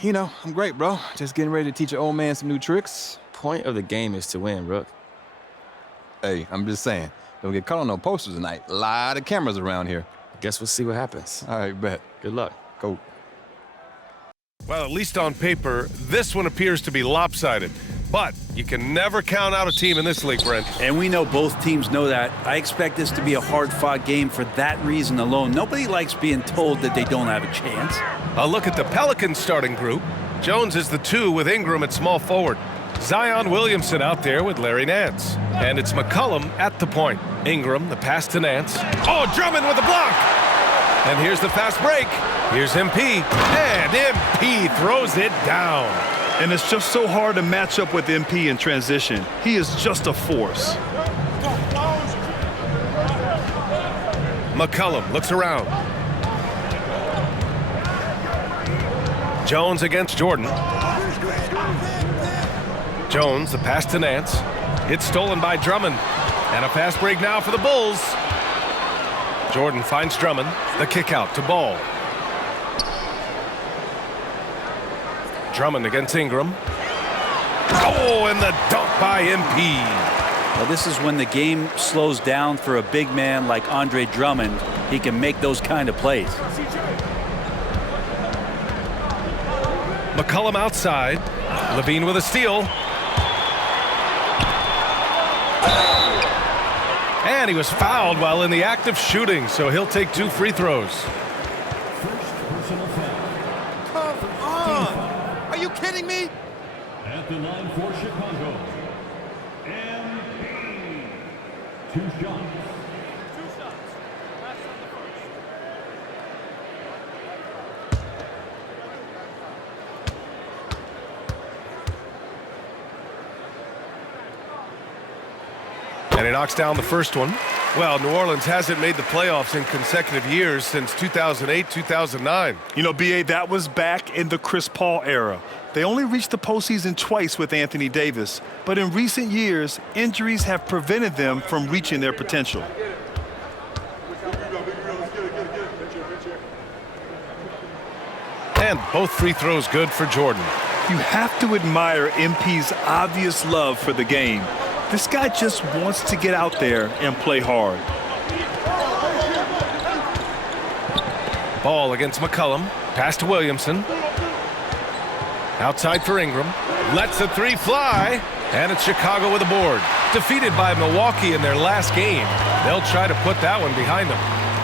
You know, I'm great, bro. Just getting ready to teach an old man some new tricks. Point of the game is to win, Rook. Hey, I'm just saying, don't get caught on no posters tonight. A lot of cameras around here. Guess we'll see what happens. All right, bet. Good luck. Go. Well, at least on paper, this one appears to be lopsided. But you can never count out a team in this league, Brent. And we know both teams know that. I expect this to be a hard-fought game for that reason alone. Nobody likes being told that they don't have a chance. A look at the Pelicans starting group. Jones is the 2 with Ingram at small forward. Zion Williamson out there with Larry Nance. And it's McCollum at the point. Ingram, the pass to Nance. Oh, Drummond with the block! And here's the fast break. Here's MP. And MP throws it down. And it's just so hard to match up with MP in transition. He is just a force. McCollum looks around. Jones against Jordan. Jones, the pass to Nance. It's stolen by Drummond. And a fast break now for the Bulls. Jordan finds Drummond. The kick out to Ball. Drummond against Ingram. Oh, and the dunk by MP. Well, this is when the game slows down for a big man like Andre Drummond. He can make those kind of plays. McCollum outside. Levine with a steal. And he was fouled while in the act of shooting, so he'll take 2 free throws. Are you kidding me? At the line for Chicago, MP. 2 shots. Pass on the first. And he knocks down the first one. Well, New Orleans hasn't made the playoffs in consecutive years since 2008, 2009. You know, B.A., that was back in the Chris Paul era. They only reached the postseason twice with Anthony Davis, but in recent years, injuries have prevented them from reaching their potential. And both free throws good for Jordan. You have to admire MP's obvious love for the game. This guy just wants to get out there and play hard. Ball against McCollum. Pass to Williamson. Outside for Ingram. Lets the 3 fly. And it's Chicago with a board. Defeated by Milwaukee in their last game. They'll try to put that one behind them.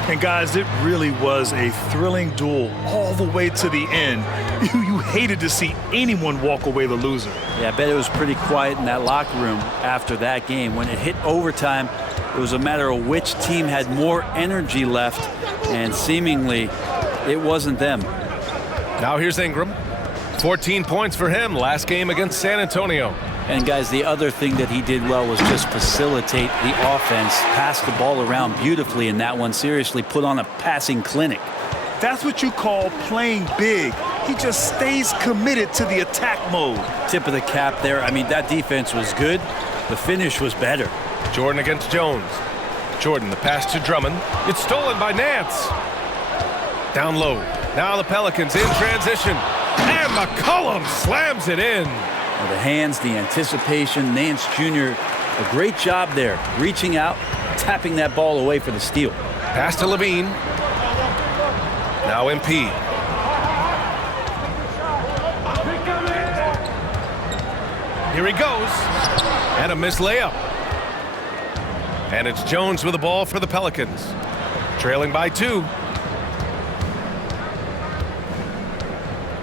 And guys, it really was a thrilling duel all the way to the end. You hated to see anyone walk away the loser. Yeah, I bet it was pretty quiet in that locker room after that game. When it hit overtime, it was a matter of which team had more energy left, and seemingly it wasn't them. Now here's Ingram. 14 points for him last game against San Antonio. And guys, the other thing that he did well was just facilitate the offense, pass the ball around beautifully in that one. Seriously, put on a passing clinic. That's what you call playing big. He just stays committed to the attack mode. Tip of the cap there. I mean, that defense was good. The finish was better. Jordan against Jones. Jordan, the pass to Drummond. It's stolen by Nance. Down low. Now the Pelicans in transition. And McCollum slams it in. Well, the hands, the anticipation, Nance Jr., a great job there, reaching out, tapping that ball away for the steal. Pass to Levine. Now MP. Here he goes. And a missed layup. And it's Jones with the ball for the Pelicans. Trailing by 2.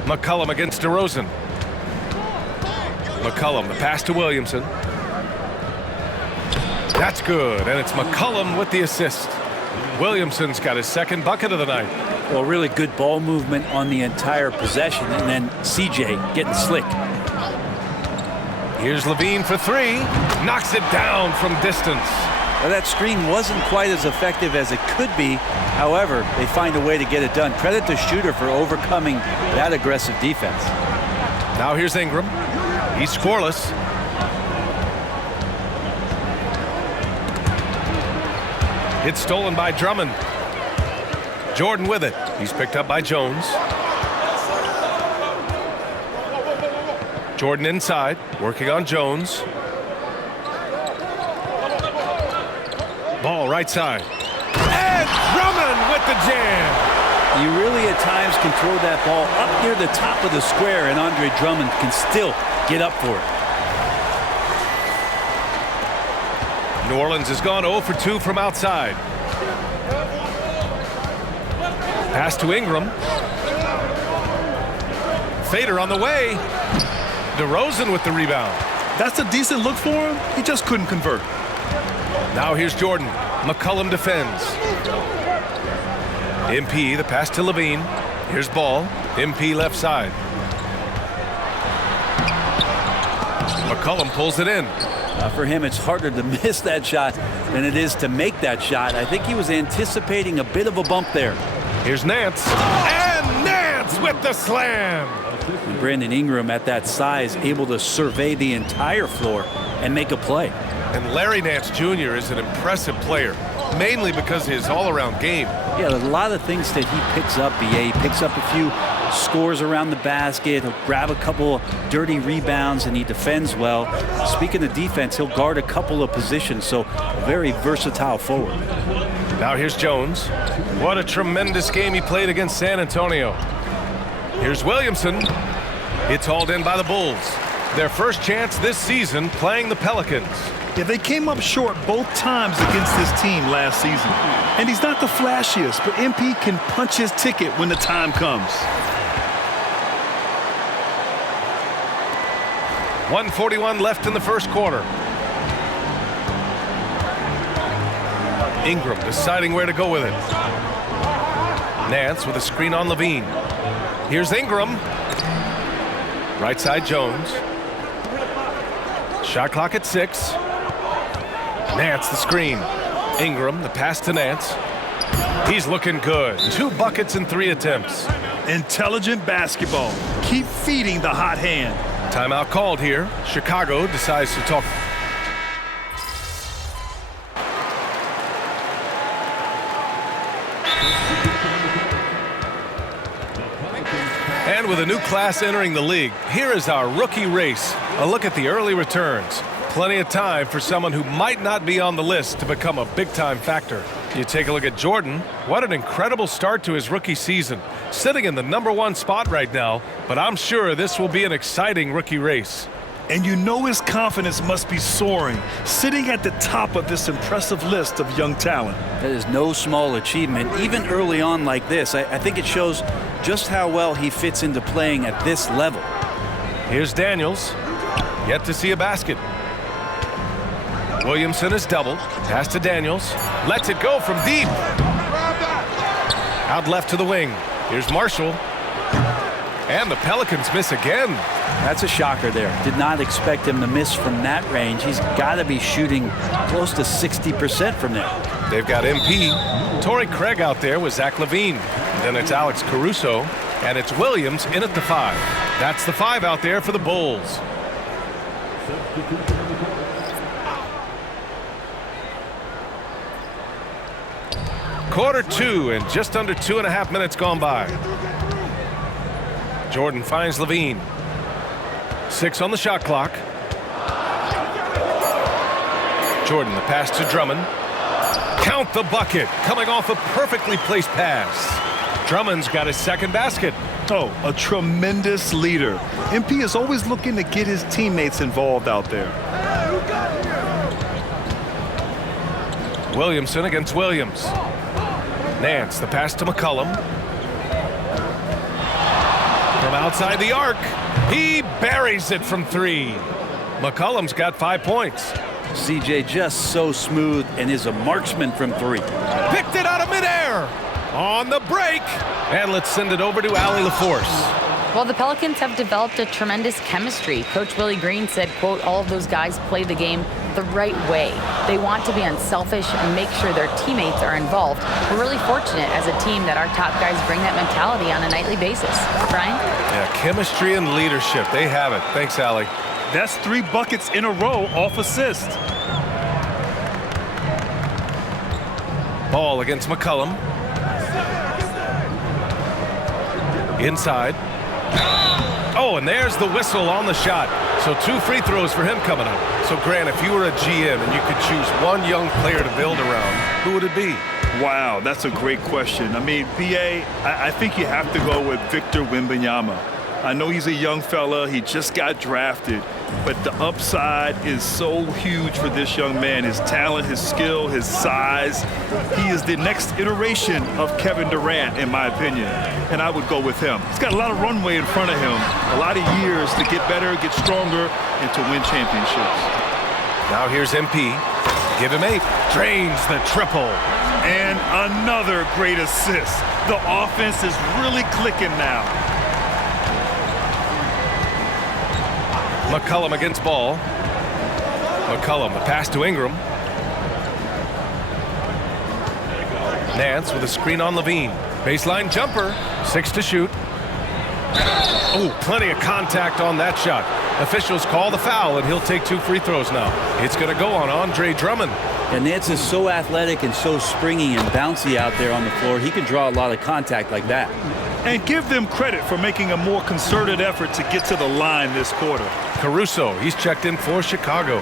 McCollum against DeRozan. McCollum, the pass to Williamson. That's good, and it's McCollum with the assist. Williamson's got his 2nd bucket of the night. Well, really good ball movement on the entire possession, and then CJ getting slick. Here's Levine for 3. Knocks it down from distance. Well, that screen wasn't quite as effective as it could be. However, they find a way to get it done. Credit the shooter for overcoming that aggressive defense. Now here's Ingram. He's scoreless. It's stolen by Drummond. Jordan with it. He's picked up by Jones. Jordan inside, working on Jones. Ball right side. And Drummond with the jam. You really at times can throw that ball up near the top of the square, and Andre Drummond can still get up for it. New Orleans has gone 0 for 2 from outside. Pass to Ingram. Fader on the way. DeRozan with the rebound. That's a decent look for him. He just couldn't convert. Now here's Jordan. McCollum defends. MP, the pass to Levine. Here's Ball. MP left side. McCollum pulls it in. For him, it's harder to miss that shot than it is to make that shot. I think he was anticipating a bit of a bump there. Here's Nance. And Nance with the slam. And Brandon Ingram at that size able to survey the entire floor and make a play. And Larry Nance Jr. is an impressive player, mainly because of his all-around game. Yeah, a lot of things that he picks up, BA. He picks up a few scores around the basket. He'll grab a couple of dirty rebounds, and he defends well. Speaking of defense, he'll guard a couple of positions, so a very versatile forward. Now here's Jones. What a tremendous game he played against San Antonio. Here's Williamson. It's hauled in by the Bulls. Their first chance this season playing the Pelicans. Yeah, they came up short both times against this team last season. And he's not the flashiest, but MP can punch his ticket when the time comes. 1:41 left in the first quarter. Ingram deciding where to go with it. Nance with a screen on Levine. Here's Ingram. Right side Jones. Shot clock at 6. Nance the screen. Ingram the pass to Nance. He's looking good. 2 buckets in 3 attempts. Intelligent basketball. Keep feeding the hot hand. Timeout called here. Chicago decides to talk. And with a new class entering the league, here is our rookie race. A look at the early returns. Plenty of time for someone who might not be on the list to become a big-time factor. You take a look at Jordan. What an incredible start to his rookie season. Sitting in the #1 spot right now, but I'm sure this will be an exciting rookie race. And you know his confidence must be soaring, sitting at the top of this impressive list of young talent. That is no small achievement, even early on like this. I think it shows just how well he fits into playing at this level. Here's Daniels. Yet to see a basket. Williamson is doubled. Pass to Daniels. Lets it go from deep. Out left to the wing. Here's Marshall. And the Pelicans miss again. That's a shocker there. Did not expect him to miss from that range. He's got to be shooting close to 60% from there. They've got MP. Torrey Craig out there with Zach LaVine. Then it's Alex Caruso. And it's Williams in at the 5. That's the 5 out there for the Bulls. Quarter 2 and just under 2.5 minutes gone by. Jordan finds LaVine. 6 on the shot clock. Jordan the pass to Drummond. Count the bucket, coming off a perfectly placed pass. Drummond's got his second basket. Oh, a tremendous leader. MP is always looking to get his teammates involved out there. Williamson against Williams. Nance, the pass to McCollum. From outside the arc, he buries it from 3. McCollum's got 5 points. CJ just so smooth and is a marksman from 3. Picked it out of midair. On the break. And let's send it over to Allie LaForce. Well, the Pelicans have developed a tremendous chemistry. Coach Willie Green said, quote, all of those guys play the game the right way. They want to be unselfish and make sure their teammates are involved. We're really fortunate as a team that our top guys bring that mentality on a nightly basis. Brian? Yeah, chemistry and leadership. They have it. Thanks, Allie. That's 3 buckets in a row off assist. Ball against McCollum. Inside. Oh, and there's the whistle on the shot. So 2 free throws for him coming up. So, Grant, if you were a GM and you could choose one young player to build around, who would it be? Wow, that's a great question. I mean, BA, I think you have to go with Victor Wembanyama. I know he's a young fella. He just got drafted. But the upside is so huge for this young man. His talent, his skill, his size. He is the next iteration of Kevin Durant, in my opinion. And I would go with him. He's got a lot of runway in front of him. A lot of years to get better, get stronger, and to win championships. Now here's MP. Give him 8. Drains the triple. And another great assist. The offense is really clicking now. McCollum against ball. McCollum, the pass to Ingram. Nance with a screen on Levine. Baseline jumper. 6 to shoot. Oh, plenty of contact on that shot. Officials call the foul, and he'll take 2 free throws now. It's going to go on Andre Drummond. And Nance is so athletic and so springy and bouncy out there on the floor. He can draw a lot of contact like that. And give them credit for making a more concerted effort to get to the line this quarter. Caruso, he's checked in for Chicago.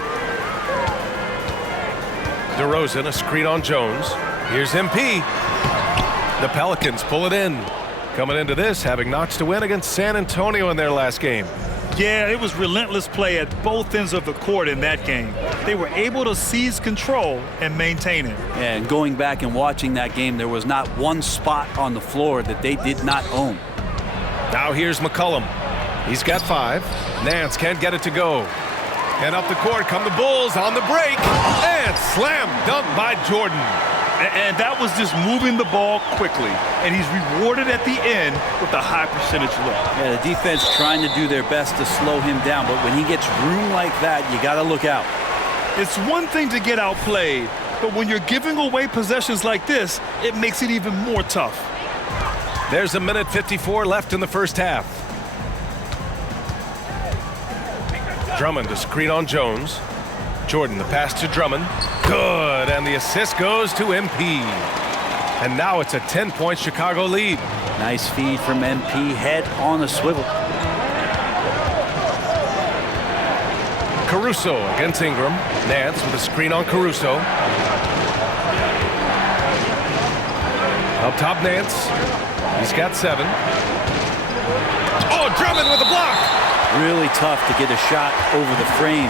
DeRozan, a screen on Jones. Here's MP. The Pelicans pull it in. Coming into this, having notched a win against San Antonio in their last game. Yeah, it was relentless play at both ends of the court in that game. They were able to seize control and maintain it. And going back and watching that game, there was not one spot on the floor that they did not own. Now here's McCollum. He's got 5. Nance can't get it to go. And up the court come the Bulls on the break. And slam dunk by Jordan. And that was just moving the ball quickly. And he's rewarded at the end with a high percentage look. Yeah, the defense trying to do their best to slow him down, but when he gets room like that, you got to look out. It's one thing to get outplayed, but when you're giving away possessions like this, it makes it even more tough. There's a minute 54 left in the first half. Drummond to screen on Jones. Jordan, the pass to Drummond. Good, and the assist goes to MP. And now it's a 10-point Chicago lead. Nice feed from MP, head on a swivel. Caruso against Ingram. Nance with a screen on Caruso. Up top, Nance. He's got 7. Oh, Drummond with a block. Really tough to get a shot over the frame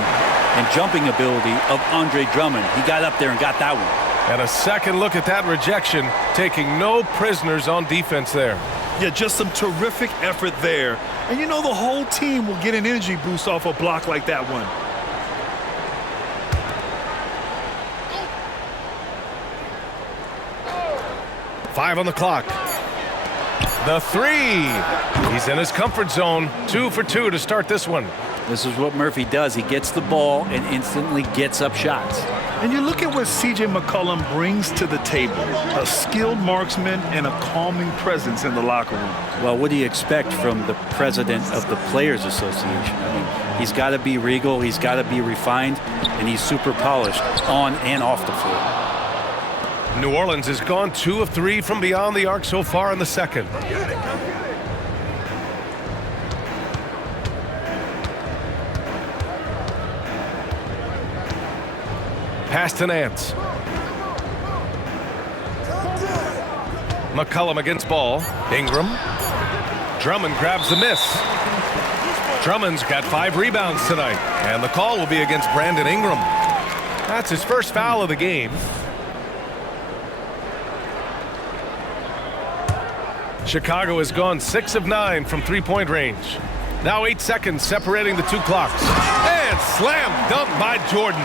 and jumping ability of Andre Drummond. He got up there and got that one. And a second look at that rejection, taking no prisoners on defense there. Yeah, just some terrific effort there. And you know the whole team will get an energy boost off a block like that one. Five on the clock. The 3. He's in his comfort zone. 2 for 2 to start this one. This is what Murphy does. He gets the ball and instantly gets up shots. And you look at what C.J. McCollum brings to the table. A skilled marksman and a calming presence in the locker room. Well, what do you expect from the president of the Players Association? I mean, he's got to be regal, he's got to be refined, and he's super polished on and off the floor. New Orleans has gone 2 of 3 from beyond the arc so far in the second. Pass to Nance. McCollum against ball. Ingram. Drummond grabs the miss. Drummond's got 5 rebounds tonight, and the call will be against Brandon Ingram. That's his first foul of the game. Chicago has gone 6 of 9 from 3-point range. Now 8 seconds separating the 2 clocks. And slam dunk by Jordan.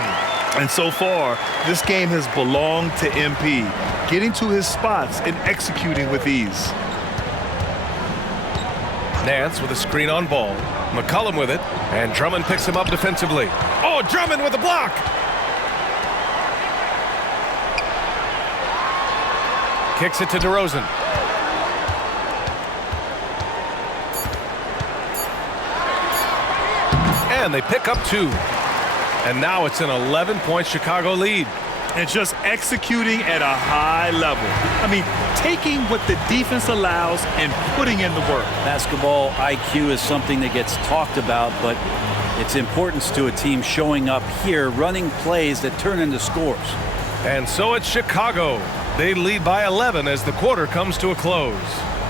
And so far, this game has belonged to MP, getting to his spots and executing with ease. Nance with a screen on ball. McCollum with it, and Drummond picks him up defensively. Oh, Drummond with a block! Kicks it to DeRozan. And they pick up 2. And now it's an 11-point Chicago lead. and just executing at a high level. I mean, taking what the defense allows and putting in the work. Basketball IQ is something that gets talked about, but its importance to a team showing up here, running plays that turn into scores. And so it's Chicago. They lead by 11 as the quarter comes to a close.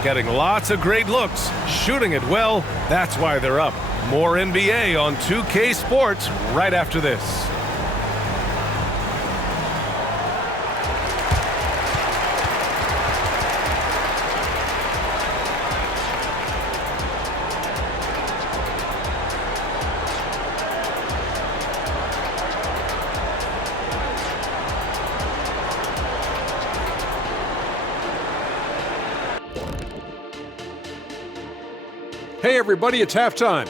Getting lots of great looks, shooting it well, that's why they're up. More NBA on 2K Sports right after this. Hey everybody, it's halftime.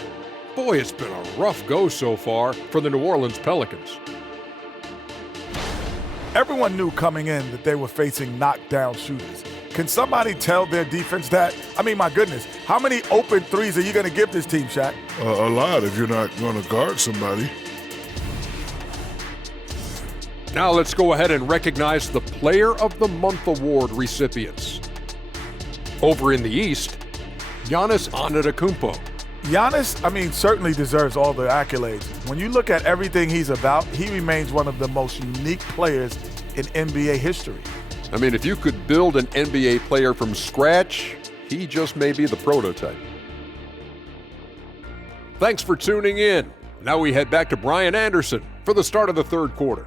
Boy, it's been a rough go so far for the New Orleans Pelicans. Everyone knew coming in that they were facing knockdown shooters. Can somebody tell their defense that? I mean, my goodness, how many open threes are you going to give this team, Shaq? A lot if you're not going to guard somebody. Now let's go ahead and recognize the Player of the Month award recipients. Over in the East, Giannis Antetokounmpo. Giannis, certainly deserves all the accolades. When you look at everything he's about, he remains one of the most unique players in NBA history. If you could build an NBA player from scratch, he just may be the prototype. Thanks for tuning in. Now we head back to Brian Anderson for the start of the third quarter.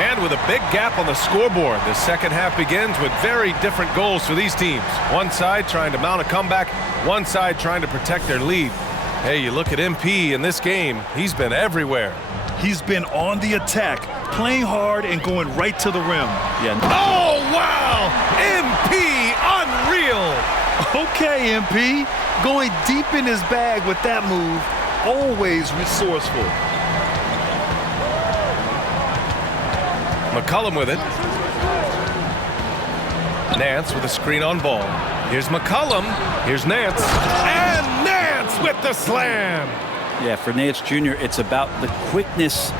And with a big gap on the scoreboard, the second half begins with very different goals for these teams. One side trying to mount a comeback, one side trying to protect their lead. Hey, you look at MP in this game, he's been everywhere. He's been on the attack, playing hard and going right to the rim. Yeah. Oh, wow! MP, unreal! Okay, MP, going deep in his bag with that move, always resourceful. McCollum with it. Nance with a screen on ball. Here's McCollum. Here's Nance. And Nance with the slam. Yeah, for Nance Jr., it's about the quickness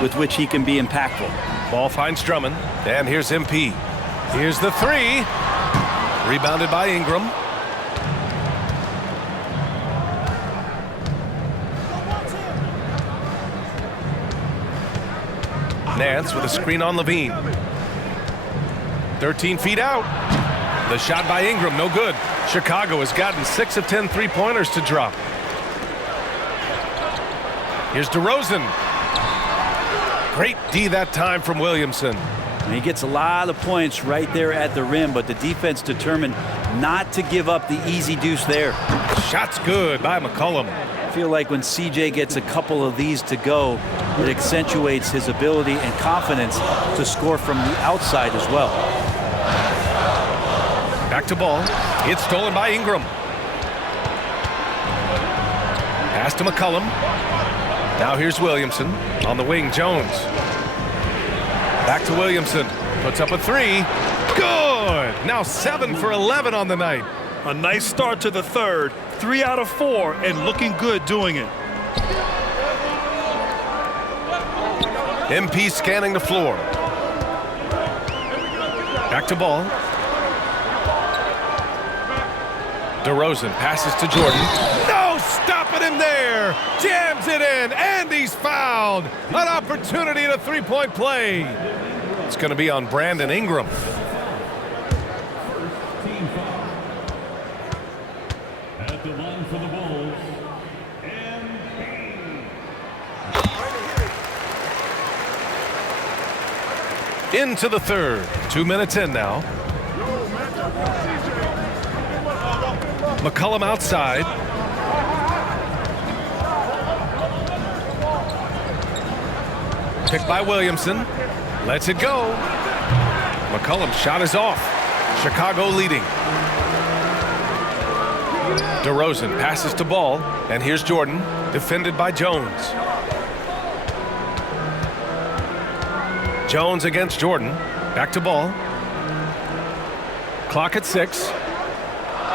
with which he can be impactful. Ball finds Drummond. And here's MP. Here's the three. Rebounded by Ingram. Nance with a screen on Levine. 13 feet out. The shot by Ingram, no good. Chicago has gotten 6 of 10 three-pointers to drop. Here's DeRozan. Great D that time from Williamson. And he gets a lot of points right there at the rim, but the defense determined not to give up the easy deuce there. Shot's good by McCollum. I feel like when CJ gets a couple of these to go, it accentuates his ability and confidence to score from the outside as well. Back to ball. It's stolen by Ingram. Pass to McCollum. Now here's Williamson. On the wing, Jones. Back to Williamson. Puts up a three. Good! Now 7 for 11 on the night. A nice start to the third. 3 out of 4 and looking good doing it. MP scanning the floor. Back to ball. DeRozan passes to Jordan. No stopping him there. Jams it in, and he's fouled. An opportunity at a three-point play. It's going to be on Brandon Ingram. Team foul. At the line for the Bulls, Into the third. 2 minutes in now. McCollum outside. Picked by Williamson. Lets it go. McCollum's shot is off. Chicago leading. DeRozan passes to Ball. And here's Jordan. Defended by Jones. Jones against Jordan. Back to ball. Clock at 6.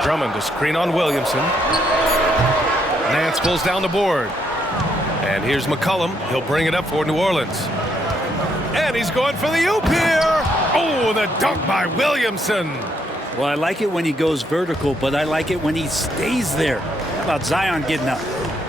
Drummond to screen on Williamson. Nance pulls down the board. And here's McCollum. He'll bring it up for New Orleans. And he's going for the oop here. Oh, the dunk by Williamson. Well, I like it when he goes vertical, but I like it when he stays there. How about Zion getting up?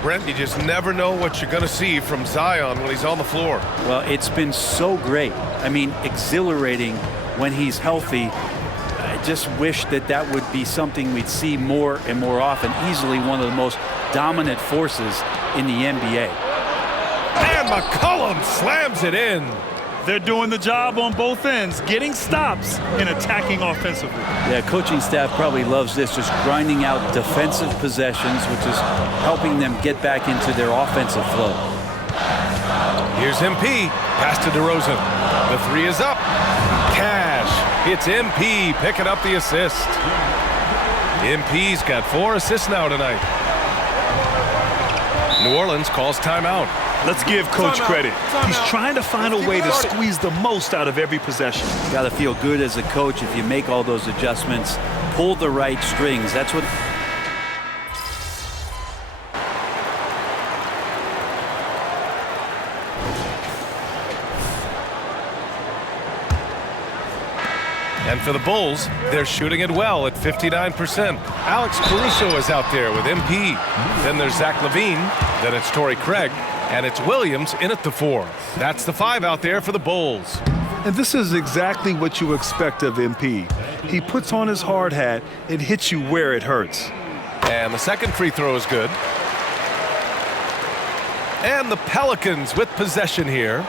Brent, you just never know what you're going to see from Zion when he's on the floor. Well, it's been so great. I mean, exhilarating when he's healthy. I just wish that that would be something we'd see more and more often. Easily one of the most dominant forces in the NBA. And McCollum slams it in. They're doing the job on both ends, getting stops and attacking offensively. Yeah, coaching staff probably loves this, just grinding out defensive possessions, which is helping them get back into their offensive flow. Here's MP. Pass to DeRozan. The 3 is up. Cash. It's MP picking up the assist. MP's got 4 assists now tonight. New Orleans calls timeout. Let's give Coach credit. He's trying to find a way to squeeze the most out of every possession. Got to feel good as a coach if you make all those adjustments, pull the right strings. That's what. And for the Bulls, they're shooting it well at 59%. Alex Caruso is out there with MP. Then there's Zach LaVine. Then it's Torrey Craig. And it's Williams in at the 4. That's the 5 out there for the Bulls. And this is exactly what you expect of MP. He puts on his hard hat and hits you where it hurts. And the second free throw is good. And the Pelicans with possession here.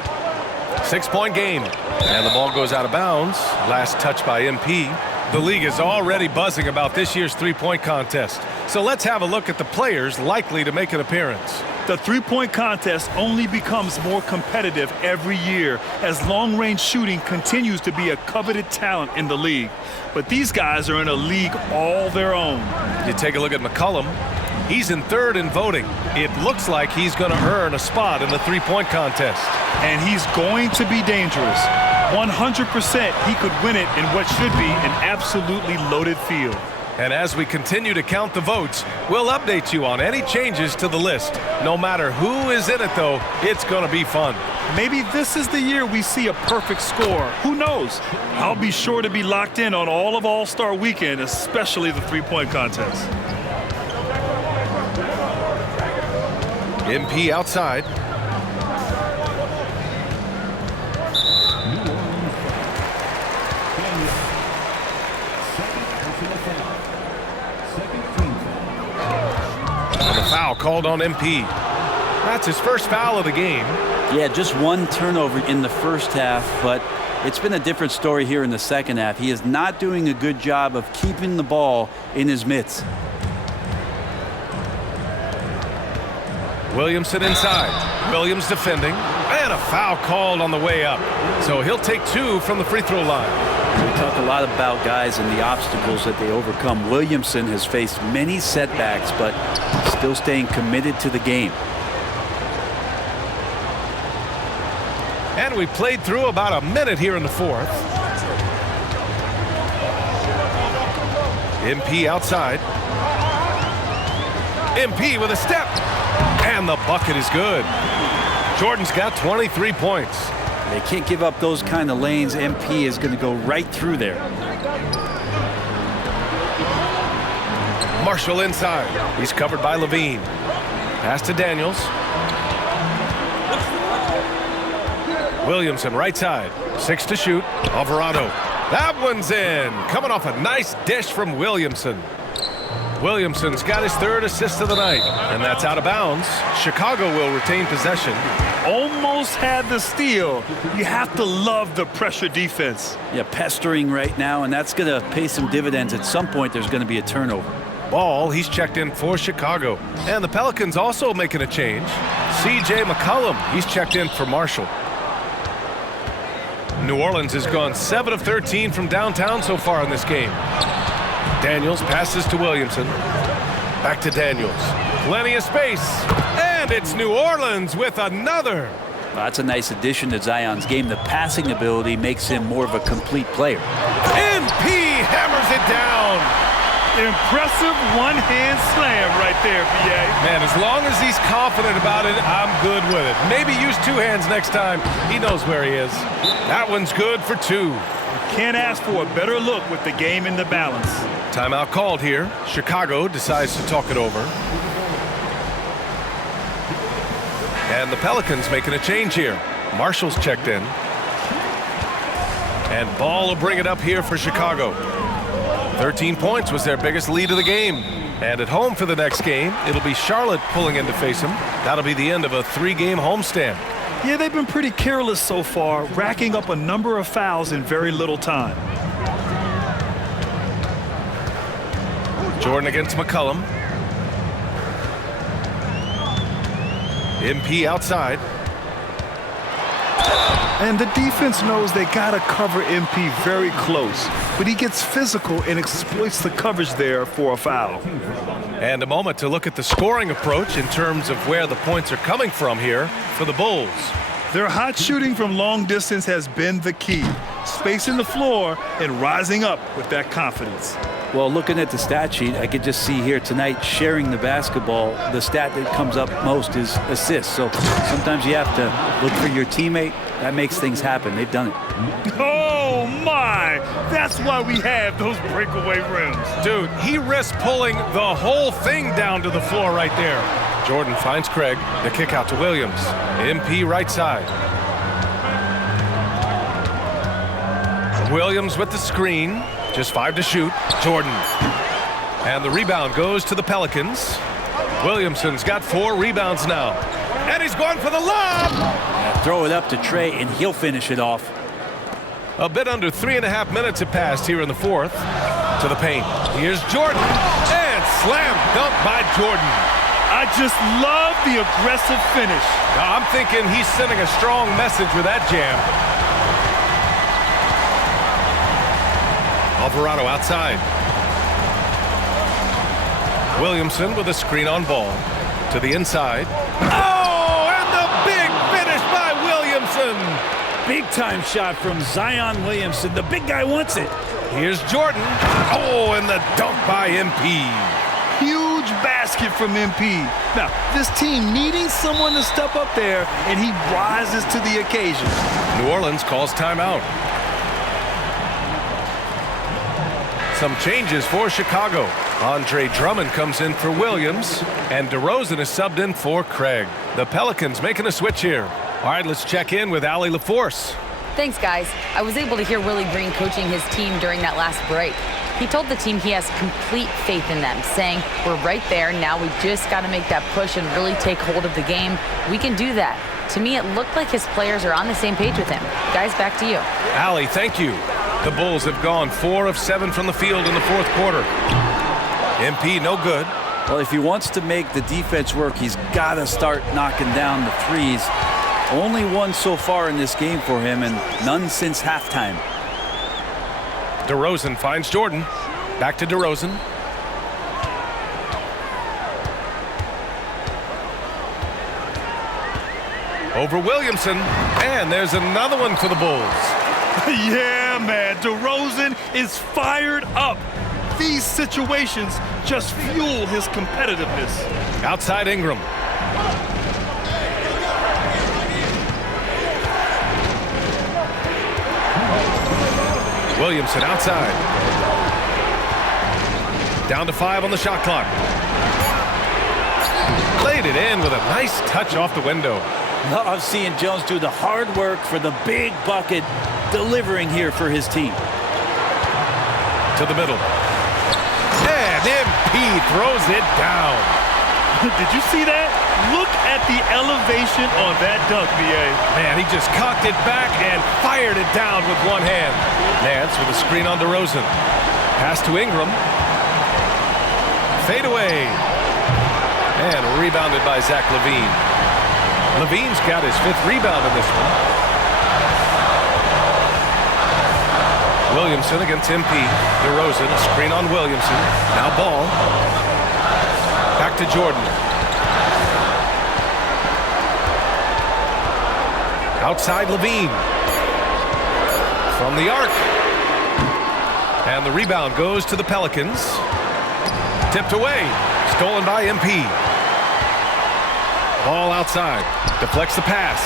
6-point game. And the ball goes out of bounds. Last touch by MP. The league is already buzzing about this year's three-point contest. So let's have a look at the players likely to make an appearance. The three-point contest only becomes more competitive every year as long-range shooting continues to be a coveted talent in the league. But these guys are in a league all their own. You take a look at McCollum. He's in 3rd in voting. It looks like he's going to earn a spot in the three-point contest. And he's going to be dangerous. 100% he could win it in what should be an absolutely loaded field. And as we continue to count the votes, we'll update you on any changes to the list. No matter who is in it, though, it's going to be fun. Maybe this is the year we see a perfect score. Who knows? I'll be sure to be locked in on all of All-Star Weekend, especially the three-point contest. MP outside. And the foul called on MP. That's his first foul of the game. Yeah, just one turnover in the first half, but it's been a different story here in the second half. He is not doing a good job of keeping the ball in his mitts. Williamson inside. Williams defending. And a foul called on the way up. So he'll take 2 from the free throw line. We talk a lot about guys and the obstacles that they overcome. Williamson has faced many setbacks, but still staying committed to the game. And we played through about a minute here in the 4th. MP outside. MP with a step. And the bucket is good. Jordan's got 23 points. They can't give up those kind of lanes. MP is going to go right through there. Marshall inside. He's covered by LaVine. Pass to Daniels. Williamson right side. 6 to shoot. Alvarado. That one's in. Coming off a nice dish from Williamson. Williamson's got his 3rd assist of the night. And that's out of bounds. Chicago will retain possession. Almost had the steal. You have to love the pressure defense. Yeah, pestering right now, and that's going to pay some dividends. At some point, there's going to be a turnover. Ball, he's checked in for Chicago. And the Pelicans also making a change. C.J. McCollum, he's checked in for Marshall. New Orleans has gone 7 of 13 from downtown so far in this game. Daniels passes to Williamson. Back to Daniels. Plenty of space. And it's New Orleans with another. That's a nice addition to Zion's game. The passing ability makes him more of a complete player. MP hammers it down. Impressive one-hand slam right there, B.A. Man, as long as he's confident about it, I'm good with it. Maybe use two hands next time. He knows where he is. That one's good for two. Can't ask for a better look with the game in the balance. Timeout called here. Chicago decides to talk it over. And the Pelicans making a change here. Marshall's checked in. And Ball will bring it up here for Chicago. 13 points was their biggest lead of the game. And at home for the next game, it'll be Charlotte pulling in to face them. That'll be the end of a 3-game homestand. Yeah, they've been pretty careless so far, racking up a number of fouls in very little time. Jordan against McCollum. MP outside. And the defense knows they got to cover MP very close, but he gets physical and exploits the coverage there for a foul. And a moment to look at the scoring approach in terms of where the points are coming from here for the Bulls. Their hot shooting from long distance has been the key, spacing the floor and rising up with that confidence. Well, looking at the stat sheet, I could just see here tonight sharing the basketball. The stat that comes up most is assists. So sometimes you have to look for your teammate. That makes things happen. They've done it. Oh, my! That's why we have those breakaway rims. Dude, he risked pulling the whole thing down to the floor right there. Jordan finds Craig. The kick out to Williams. MP right side. Williams with the screen. Just 5 to shoot. Jordan. And the rebound goes to the Pelicans. Williamson's got 4 rebounds now. And he's going for the lob. Throw it up to Trey, and he'll finish it off. A bit under 3.5 minutes have passed here in the fourth. To the paint. Here's Jordan. And slam dunk by Jordan. I just love the aggressive finish. Now, I'm thinking he's sending a strong message with that jam. Alvarado outside. Williamson with a screen on Ball. To the inside. Oh, and the big finish by Williamson. Big-time shot from Zion Williamson. The big guy wants it. Here's Jordan. Oh, and the dunk by MP. Huge basket from MP. Now, this team needing someone to step up there, and he rises to the occasion. New Orleans calls timeout. Some changes for Chicago. Andre Drummond comes in for Williams, and DeRozan is subbed in for Craig. The Pelicans making a switch here. All right, let's check in with Allie LaForce. Thanks, guys. I was able to hear Willie Green coaching his team during that last break. He told the team he has complete faith in them, saying, we're right there. Now we just got to make that push and really take hold of the game. We can do that. To me, it looked like his players are on the same page with him. Guys, back to you. Allie, thank you. The Bulls have gone 4 of 7 from the field in the fourth quarter. MP, no good. Well, if he wants to make the defense work, he's got to start knocking down the threes. Only one so far in this game for him, and none since halftime. DeRozan finds Jordan. Back to DeRozan. Over Williamson. And there's another one for the Bulls. Yeah, man. DeRozan is fired up. These situations just fuel his competitiveness. Outside Ingram. Williamson outside. Down to 5 on the shot clock. Laid it in with a nice touch off the window. Love seeing Jones do the hard work for the big bucket, delivering here for his team. To the middle. And MP throws it down. Did you see that? Look at the elevation on that dunk, B.A. Man, he just cocked it back and fired it down with one hand. Nance with a screen on DeRozan. Pass to Ingram. Fade away. And rebounded by Zach LaVine. LaVine's got his 5th rebound in this one. Williamson against MP. DeRozan, a screen on Williamson. Now Ball. Back to Jordan. Outside Levine. From the arc. And the rebound goes to the Pelicans. Tipped away. Stolen by MP. Ball outside. Deflects the pass.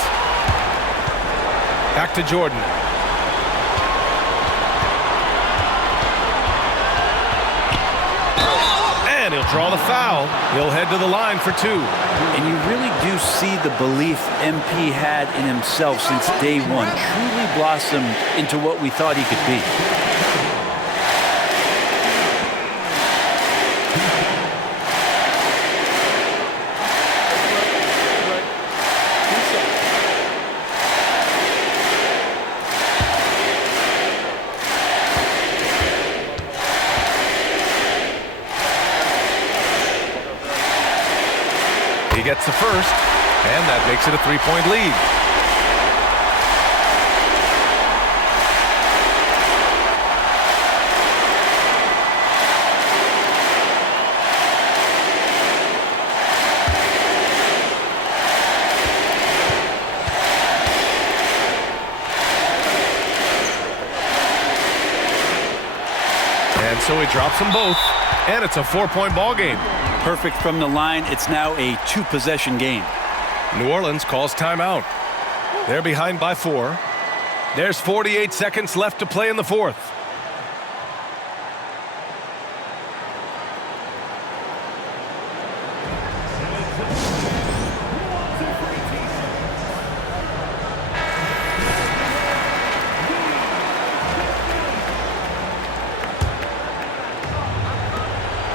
Back to Jordan. And he'll draw the foul. He'll head to the line for 2. And you really do see the belief MP had in himself since day one. Truly blossomed into what we thought he could be. He gets the first, and that makes it a 3-point lead. And so he drops them both, and it's a 4-point ball game. Perfect from the line. It's now a 2-possession game. New Orleans calls timeout. They're behind by 4. There's 48 seconds left to play in the fourth.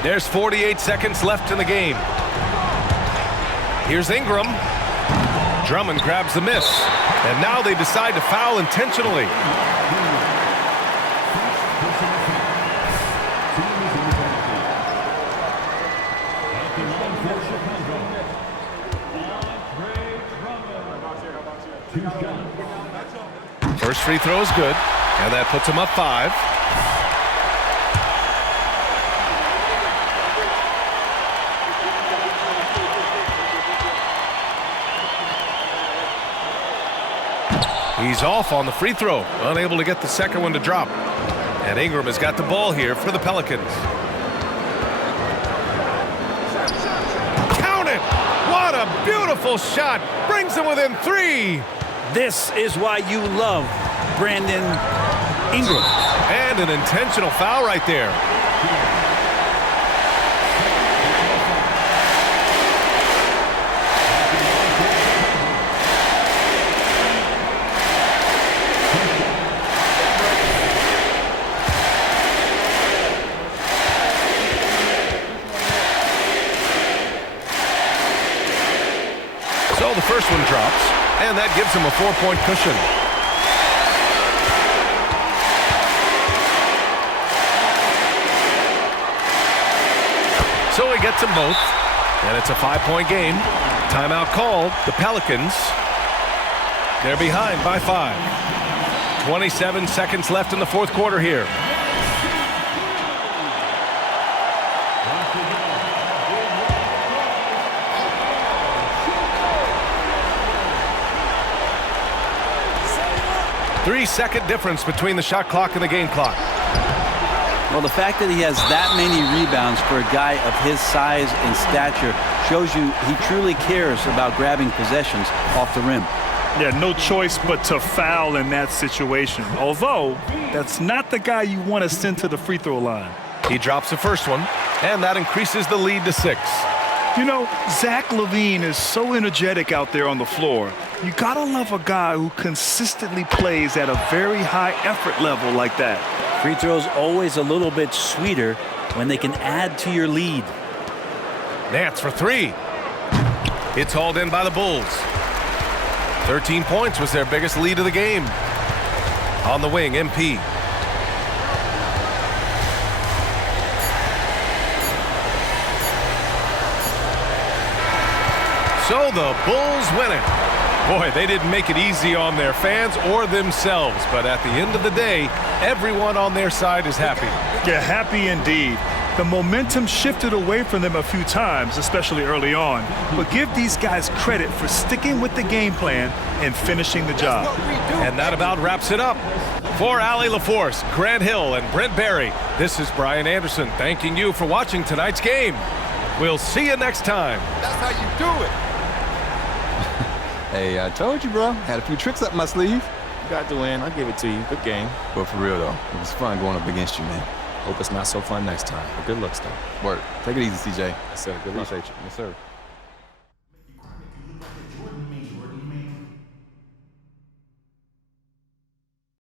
There's 48 seconds left in the game. Here's Ingram. Drummond grabs the miss. And now they decide to foul intentionally. First free throw is good. And that puts him up 5. He's off on the free throw, unable to get the second one to drop. And Ingram has got the ball here for the Pelicans. Count it! What a beautiful shot! Brings them within 3. This is why you love Brandon Ingram. And an intentional foul right there. So the first one drops, and that gives him a 4-point cushion. So he gets them both, and it's a 5-point game. Timeout called. The Pelicans, they're behind by 5. 27 seconds left in the fourth quarter here. Three-second difference between the shot clock and the game clock. Well, the fact that he has that many rebounds for a guy of his size and stature shows you he truly cares about grabbing possessions off the rim. Yeah, no choice but to foul in that situation. Although, that's not the guy you want to send to the free throw line. He drops the first one, and that increases the lead to 6. You know, Zach LaVine is so energetic out there on the floor. You gotta love a guy who consistently plays at a very high effort level like that. Free throws always a little bit sweeter when they can add to your lead. Nance for 3. It's hauled in by the Bulls. 13 points was their biggest lead of the game. On the wing, MP. So the Bulls win it. Boy, they didn't make it easy on their fans or themselves, but at the end of the day, everyone on their side is happy. Yeah, happy indeed. The momentum shifted away from them a few times, especially early on. But give these guys credit for sticking with the game plan and finishing the job. And that about wraps it up. For Allie LaForce, Grant Hill, and Brent Barry, this is Brian Anderson thanking you for watching tonight's game. We'll see you next time. That's how you do it. Hey, I told you, bro. Had a few tricks up my sleeve. You got the win. I'll give it to you. Good game. But for real, though, it was fun going up against you, man. Hope it's not so fun next time. But good looks, though. Word. Take it easy, CJ. Yes, sir. Good luck. Appreciate you. Yes, sir.